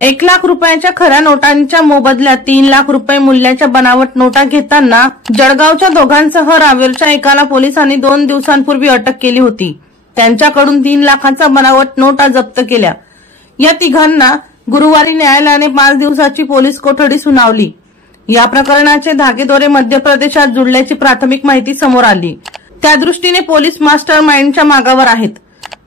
1 लाख रुपयाच्या खऱ्या नोटांच्या मोबदल्यात 3 लाख रुपये मूल्याच्या बनावट नोटा घेताना जळगावच्या दोघांसह रावेरच्या एकाला पोलिसांनी 2 दिवसांपूर्वी अटक केली होती। त्यांच्याकडून 3 लाखांचा बनावट नोटा जप्त केल्या। या तिघांना गुरुवारी न्यायालयाने 5 दिवसाची पोलीस कोठडी सुनावली। या प्रकरणाचे धागेदोरे मध्य प्रदेशात जुळल्याची प्राथमिक माहिती समोर आली। त्या दृष्टीने पोलीस मास्टर माइंडच्या मागावर आहेत।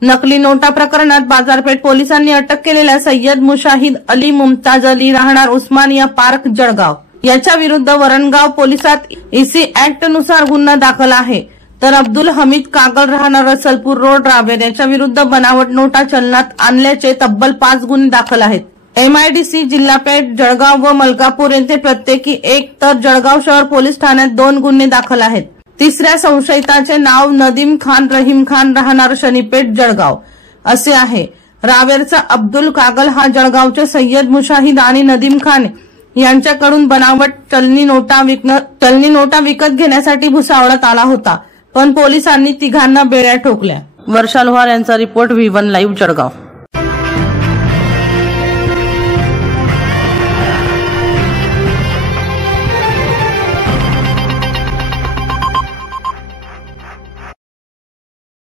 नकली नोटा प्रकरणात बाजारपेठ पोलिसांनी अटक केलेल्या सय्यद मुशाहिद अली मुमताज अली राहणार उस्मानिया पार्क जळगाव याच्या विरुद्ध वरणगाव पोलिसात इसी ऍक्ट नुसार गुन्हा दाखल आहे। तर अब्दुल हमीद कागल राहणार रसलपूर रोड रावेर याच्या विरुद्ध बनावट नोटा चलनात आणल्याचे तब्बल 5 गुन्हे दाखल आहेत। MIDC जिल्हा पेठ जळगाव व मलकापूर येथे प्रत्येकी 1 तर जळगाव शहर पोलीस ठाण्यात 2 गुन्हे दाखल आहेत। तिसऱ्या संशयिताचे नाव नदीम खान रहीम खान राहणार शनीपेठ जळगाव असे आहे। रावेरचा अब्दुल कागल हा जळगावचे सय्यद मुशाहिद आणि नदीम खान यांच्याकडून बनावट चलनी नोटा विकत घेण्यासाठी भुसावळात आला होता, पण पोलिसांनी तिघांना बेड्या ठोकल्या। वर्षा लोहार यांचा रिपोर्ट V1 लाईव्ह जळगाव।